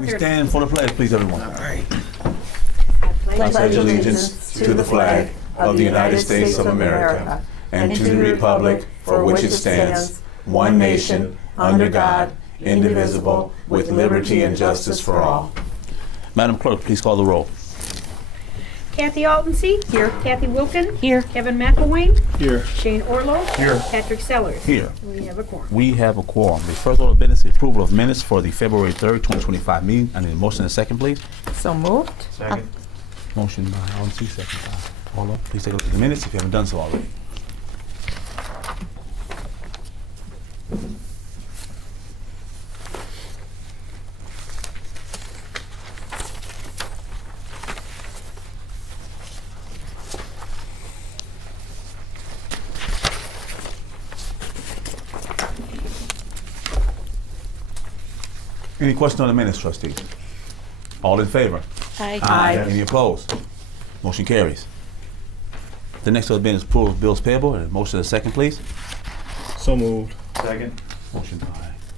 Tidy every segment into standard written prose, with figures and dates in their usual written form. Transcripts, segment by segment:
We stand for the pledge, please, everyone. All right. I pledge allegiance to the flag of the United States of America and to the republic for which it stands, one nation, under God, indivisible, with liberty and justice for all. Madam Clerk, please call the roll. Kathy Aldenseed. Here. Kathy Wilkin. Here. Kevin McElwain. Here. Shane Orlo. Here. Patrick Sellers. Here. We have a quorum. We have a quorum. The first order of business is approval of minutes for the February 3rd, 2025 meeting. I need a motion and a second, please. So moved. Second. Motion by Alden, second by Orlo. Please take a look at the minutes if you haven't done so already. Any questions on the minutes, trustees? All in favor? Aye. Any opposed? Motion carries. The next order of business is approval of bills payable. And a motion and a second, please. So moved. Second. Motion by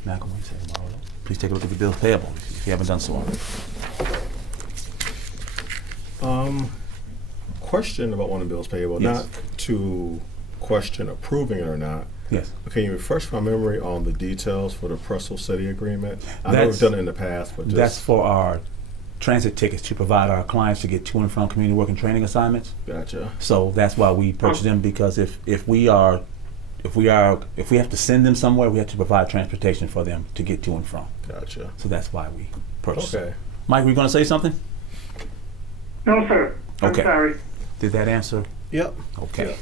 McElwain, second by Orlo. Please take a look at the bills payable if you haven't done so already. Question about one of the bills payable, Yes. not to question approving it or not. Yes. Okay, you refresh my memory on the details for the Bristol City agreement. I know That's- we've done it in the past, but just That's for our transit tickets to provide our clients to get to and from community work and training assignments. gotcha. So that's why we purchase them, because if we have to send them somewhere, we have to provide transportation for them to get to and from. Gotcha. So that's why we purchase them. Okay. Mike, were you going to say something? No, sir. I'm Okay. sorry. Did that answer? Yep. Okay. Yep.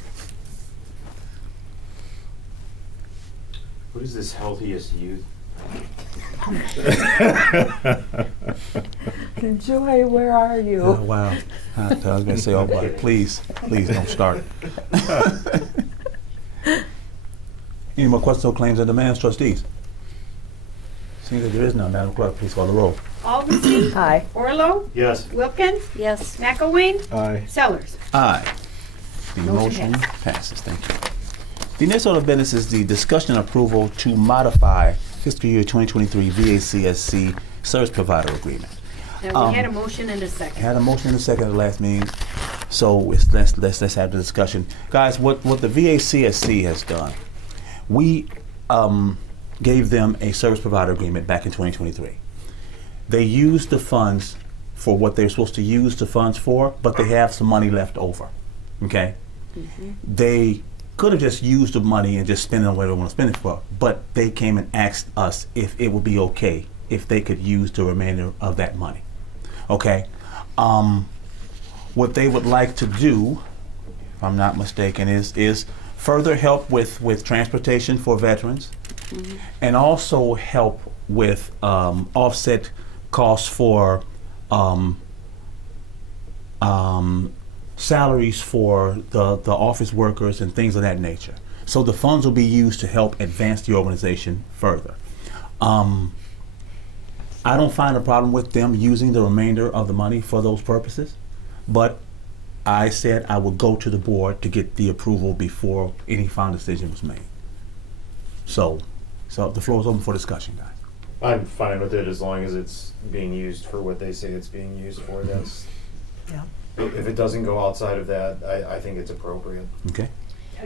What is this healthiest youth? Joy, where are you? Oh, wow. I was going to say, oh, but please don't start it. Any more questions or claims and demands, trustees? Seeing that there is none, Madam Clerk, please call the roll. Aldenseed. Aye. Orlo. Yes. Wilkin. Yes. McElwain. Aye. Sellers. Aye. The Motion motion passes. Thank you. The next order of business is the discussion and approval to modify fiscal year 2023 VACSC service provider agreement. Now, we had a motion and a second. Had a motion and a second at the last meeting, so let's have the discussion, guys. What the VACSC has done, we gave them a service provider agreement back in 2023. They used the funds for what they're supposed to use the funds for, but they have some money left over. Okay, they could have just used the money and just spent it on what they want to spend it for, but they came and asked us if it would be okay if they could use the remainder of that money. Okay, what they would like to do, if I'm not mistaken, is further help with transportation for veterans, and also help with offset costs for salaries for the office workers and things of that nature. So the funds will be used to help advance the organization further. I don't find a problem with them using the remainder of the money for those purposes, but I said I would go to the board to get the approval before any final decision was made. So the floor is open for discussion, guys. I'm fine with it as long as it's being used for what they say it's being used for. That's, Yeah. if it doesn't go outside of that, I think it's appropriate. Okay.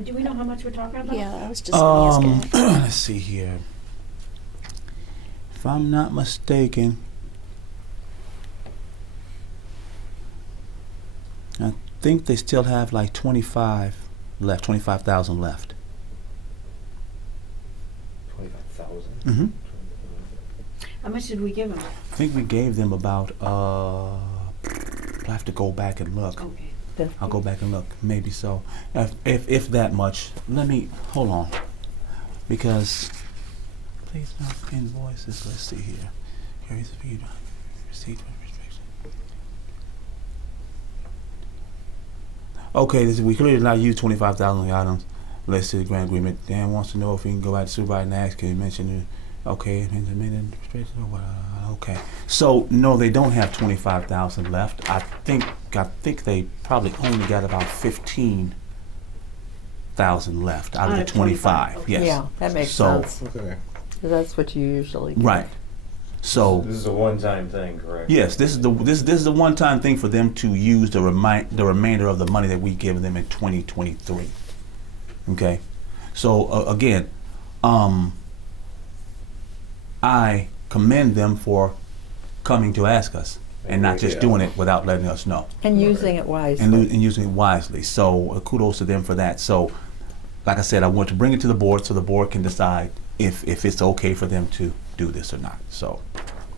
Do we know how much we're talking about? Yeah, I was just gonna ask it. Let's see here. If I'm not mistaken, I think they still have like 25,000 left. 25,000. Mm-hmm. How much did we give them? I think we gave them about, I have to go back and look. Okay. I'll go back and look, maybe so. If that much, hold on. Because, please not invoices, let's see here. Carries the fee, receipt, restriction. Okay, we clearly did not use 25,000 of the items listed in the grant agreement. Dan wants to know if we can go back to supervisor and ask, can you mention, okay, okay. So no, they don't have 25,000 left. I think they probably only got about 15,000 left out of the 25. Okay. Yes. Yeah, that makes So- sense. Okay. That's what you usually get. Right. So This is a one-time thing, correct? yes, this is the one-time thing for them to use the remainder of the money that we give them in 2023. Okay, so again, I commend them for coming to ask us and not just doing it without letting us know And using it wisely. and using it wisely. So kudos to them for that. So, like I said, I want to bring it to the board so the board can decide if it's okay for them to do this or not. So.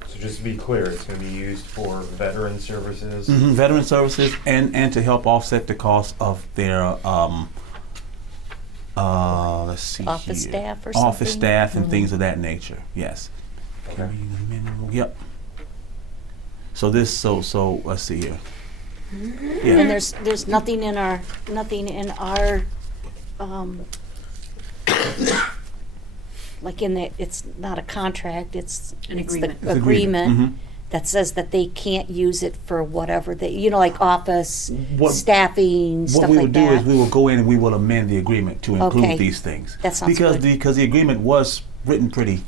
So just to be clear, it's gonna be used for veteran services. Veteran services and to help offset the cost of their let's see Office here. staff or Office something? staff and things of that nature. Yes. Okay. Yep. So let's see here. And Yeah. there's nothing in our like in the, it's not a contract, it's An it's agreement. the It's agreement. agreement that says that they can't use it for whatever they, like office, What- staffing, What stuff we like will do is that. we will go in and we will amend the agreement to include Okay. these things. That sounds because good. because the agreement was written pretty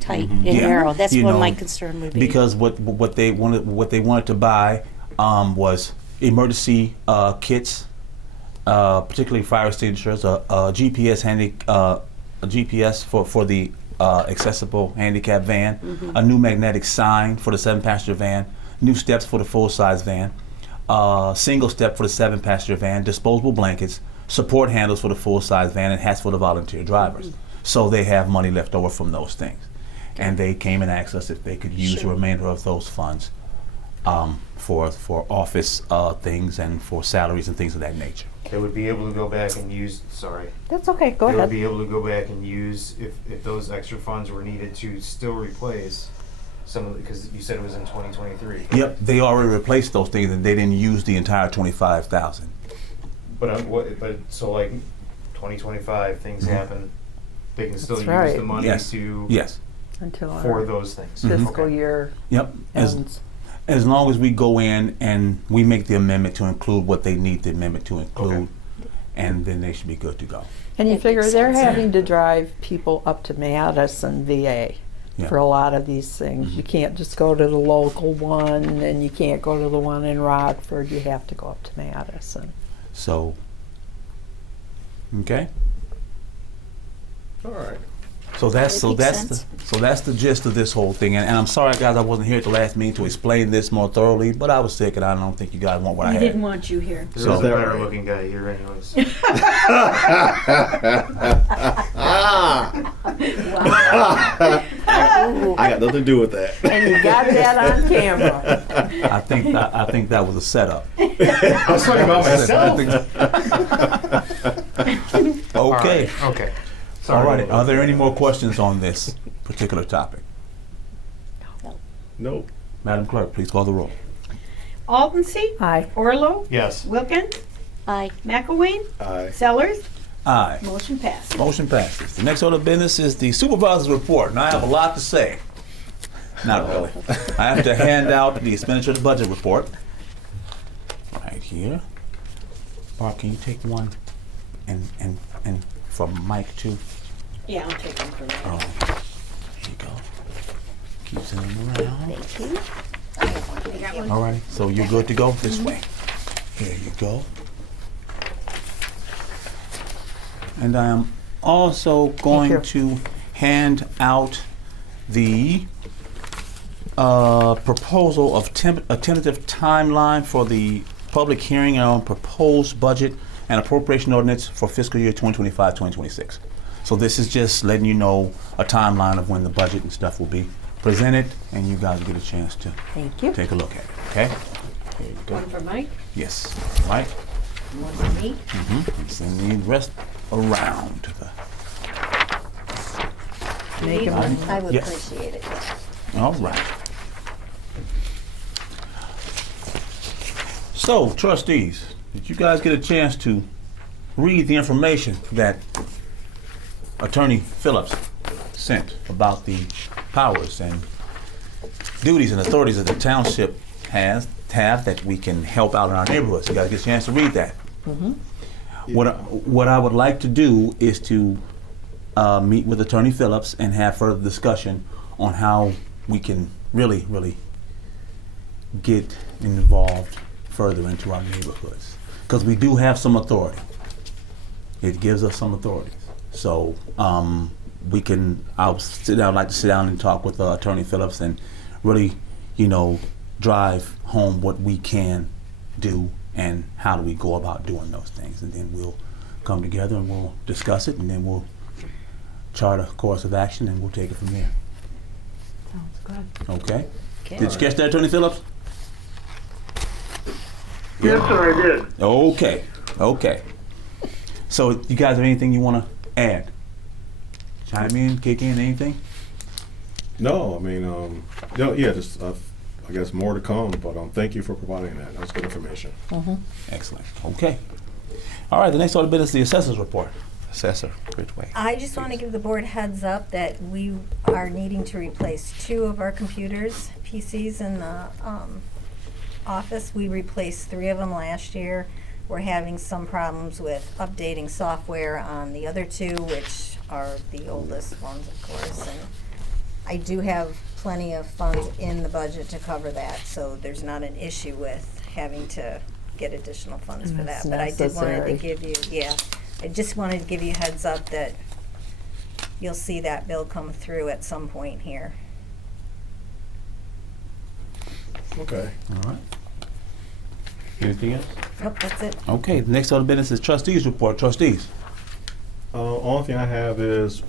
Tight and Yeah. narrow. That's You what know, my concern would be. because what they wanted to buy was emergency kits, particularly fire extinguishers, a GPS for the accessible handicap van, a new magnetic sign for the 7-passenger van, new steps for the full-size van, single step for the 7-passenger van, disposable blankets, support handles for the full-size van, and hats for the volunteer drivers. So they have money left over from those things. And they came and asked us if they could use the remainder of those funds for office things and for salaries and things of that nature. They would be able to go back and use, sorry. That's okay, go They would ahead. be able to go back and use, if those extra funds were needed to still replace some of, because you said it was in 2023. Yep, they already replaced those things and they didn't use the entire 25,000. But so like 2025, things happen, they can still That's use right. the money Yes. to, Yes. Until for our those things. fiscal Okay. year Yep. ends. As long as we go in and we make the amendment to include what they need the amendment to include, and then they should be good to go. And you That figure makes they're sense. having to drive people up to Madison VA Yeah. for a lot of these things. You can't just go to the local one, and you can't go to the one in Rockford. You have to go up to Madison. So, okay. All right. So that's That makes that's the gist of this whole thing. And I'm sorry, guys, I wasn't here at the last meeting to explain this more thoroughly. But I was sick, and I don't think you guys want what I We had. didn't want you here. There's So- a better looking guy here anyways. Ooh. I got nothing to do with that. And you got that on camera. I think that was a setup. I was talking about myself. Okay. Okay. All Sorry. right. Are there any more questions on this particular topic? Nope. Madam Clerk, please call the roll. Aldency, Aye. Orlo, Yes. Wilkins, Aye. McElwain, Aye. Sellers, Aye. motion passed. Motion passes. The next order of business is the supervisor's report, and I have a lot to say. Not really. I have to hand out the expenditure budget report. Right here. Barb, can you take one and from Mike too? Yeah, I'll take them for that. Oh, there you go. Keep sending them around. Thank you. You got one? All right, so you're good to go this way. Here you go. And I am also going you. to hand out the proposal of a tentative timeline for the public hearing on proposed budget and appropriation ordinance for fiscal year 2025-2026. So this is just letting you know a timeline of when the budget and stuff will be presented, and you guys will get a chance to Thank you. take a look at it, okay? Here you go. One for Mike, Yes, right? one for me. And send the rest around. Make a motion. I would Yes. appreciate it. All right. So, trustees, did you guys get a chance to read the information that Attorney Phillips sent about the powers and duties and authorities that the township have that we can help out in our neighborhoods? You guys get a chance to read that. What I would like to do is to meet with Attorney Phillips and have further discussion on how we can really, really get involved further into our neighborhoods. Because we do have some authority. It gives us some authority. So I'd like to sit down and talk with Attorney Phillips and really, drive home what we can do and how do we go about doing those things. And then we'll come together and we'll discuss it, and then we'll chart a course of action, and we'll take it from there. Sounds good. Okay? Okay. Did you catch that, Attorney Phillips? Yes, sir, I did. Okay. So you guys have anything you want to add? Chime in, kick in, anything? No, I mean, just I guess more to come. But thank you for providing that. That's good information. Excellent. Okay. All right, the next order of business is the assessor's report. Assessor Ridgway. I just want to give the board heads up that we are needing to replace 2 of our computers, PCs in the office. We replaced 3 of them last year. We're having some problems with updating software on the other 2, which are the oldest ones, of course. And I do have plenty of funds in the budget to cover that, so there's not an issue with having to get additional funds for that. That's But I did wanted to necessary. give you, I just wanted to give you heads up that you'll see that bill come through at some point here. Okay. All right. Anything else? Nope, that's it. Okay, the next order of business is trustees report. Trustees. Only thing I have is,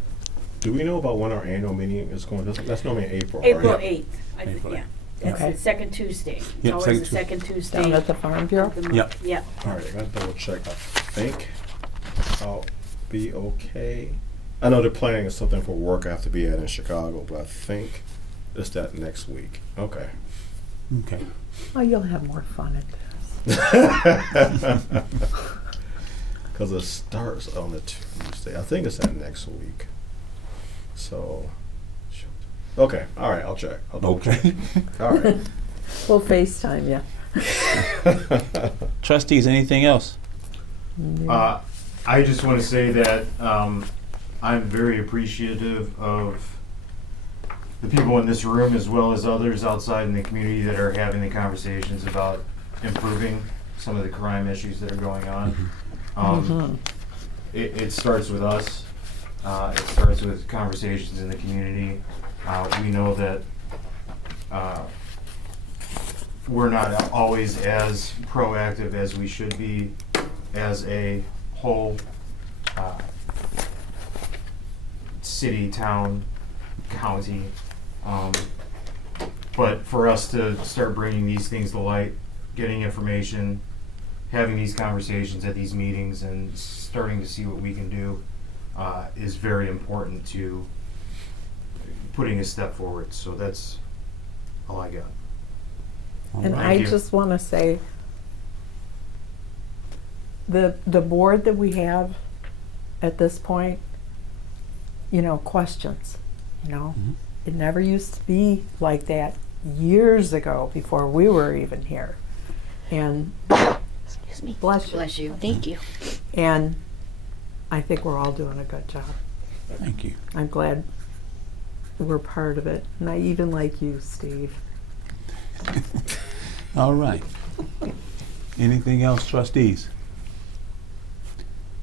do we know about when our annual meeting is going? That's normally in April. April right? 8th, April yeah. 8th. That's Okay. the second Tuesday. It's Yep, always second the second Tuesday. Down at the Farm Bureau? of the month. Yep. Yep. All right, I gotta double check. I think I'll be okay. I know they're planning something for work I have to be at in Chicago, but I think it's that next week. Okay. Okay. Oh, you'll have more fun at this. Because it starts on the Tuesday. I think it's that next week. So, shoot. Okay. All right. I'll check. I'll double check. Okay. All right. We'll FaceTime you. Trustees, anything else? I just want to say that I'm very appreciative of the people in this room as well as others outside in the community that are having the conversations about improving some of the crime issues that are going on. It starts with us. It starts with conversations in the community. We know that we're not always as proactive as we should be as a whole city, town, county. But for us to start bringing these things to light, getting information, having these conversations at these meetings, and starting to see what we can do is very important to putting a step forward. So that's all I got. And Thank I you. just want to say, the board that we have at this point, questions, It never used to be like that years ago before we were even here. And Excuse me. bless you. Bless you. Thank you. And I think we're all doing a good job. Thank you. I'm glad we're part of it. And I even like you, Steve. All right. Anything else, trustees?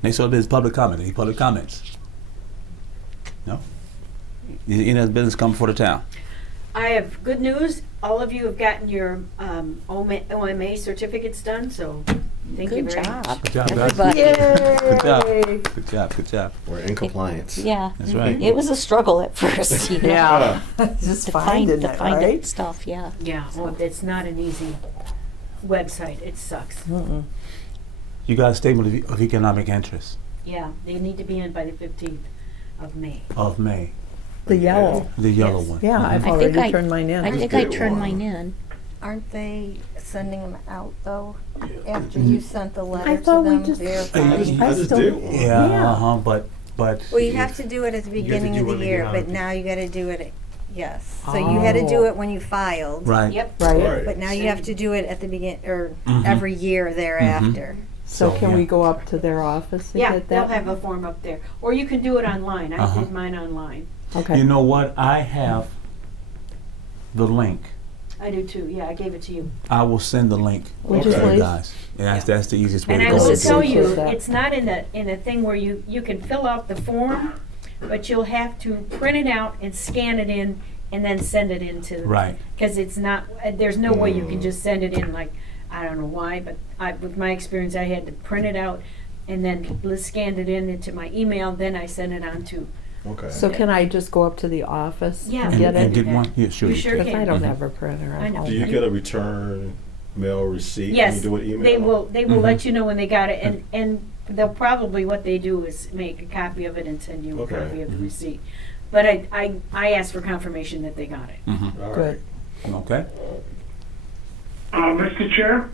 Next order is public comment. Any public comments? No? Any other business come before the town? I have good news. All of you have gotten your OMA certificates done, so thank you Good very job. much. Good job, guys. Everybody. Good job. Good job. Good job. We're in compliance. Yeah. That's right. It was a struggle at first, Yeah. Just To find, finding to it, find right? it stuff, yeah. Yeah, well, it's not an easy website. It sucks. Mm-mm. You got a statement of economic interest Yeah, they need to be in by the 15th of May. of May, The yellow. the yellow Yes. one. Yeah, I've I think already turned mine in. I think I turned mine in. Aren't they sending them out though? After you sent the I letter to thought we them just- verifying? I just still- did. Yeah, Yeah. but Well, you have to do it at the You have to beginning do of it the at year, the but beginning. now you gotta do it, yes. So you had to do it when you filed. right. Yep. Right. Right. But now you have to do it at the or Mhm. every year thereafter. So can yeah. we go up to their office and Yeah, get they'll that? have a form up there. Or you can do it online. I Uh-huh. did mine online. Okay. You know what? I have the link. I do too, yeah, I gave it to you. I will send the link Would to you you please? guys. And that's the easiest way And to I go. will This is tell so you, cool that- it's not in a thing where you can fill out the form, but you'll have to print it out and scan it in and then send it into. Right. Because it's not, there's no way you can just send it in like, I don't know why, but with my experience, I had to print it out and then scanned it in into my email, then I sent it on to. Okay. So can I just go up to the office Yeah. and And, get and it? get one? Yeah, sure. You sure Because I can. don't have a printer I at know. home. Do you get a return mail receipt Yes, when you do an email? they will let you know when they got it, and they'll probably, what they do is make a copy of it and send you a Okay. copy of the receipt. But I asked for confirmation that they got it. Mhm. All right. Good. Okay. Mr. Chair?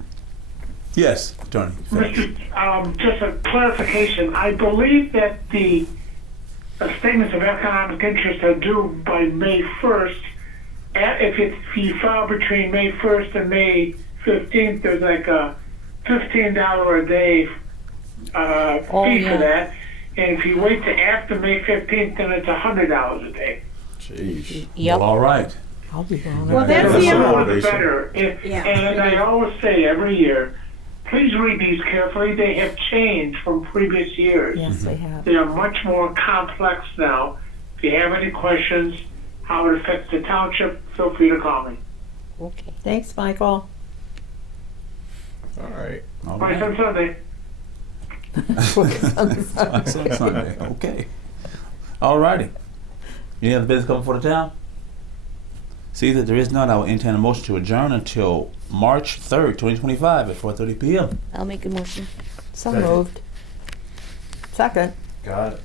Yes, Attorney. Just a clarification. I believe that the statements of economic interest are due by May 1st. If you file between May 1st and May 15th, there's like a $15 a day fee yeah. for that. And if you wait to after May 15th, then it's $100 a day. Jeez. Yep. All right. I'll be going. Well, over that's there. the The other more one. the better. Yeah. And I always say every year, please read these carefully. They have changed from previous years. Yes, they have. They are much more complex now. If you have any questions, how it affects the township, feel free to call me. Okay. Thanks, Michael. All right. All Bye, right. on Sunday. Sunday. Okay. All righty. Any other business coming for the town? See that there is none. I will entertain a motion to adjourn until March 3rd, 2025 at 4:30 p.m. I'll make a motion. So moved. Second. Got it.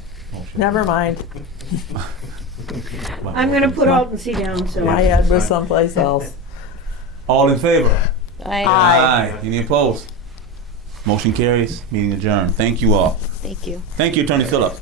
Never mind. I'm gonna put Alton C down, so. My head was someplace else. All in favor? Aye. Any opposed? Motion carries. Meeting adjourned. Thank you all. Thank you. Thank you, Attorney Phillips.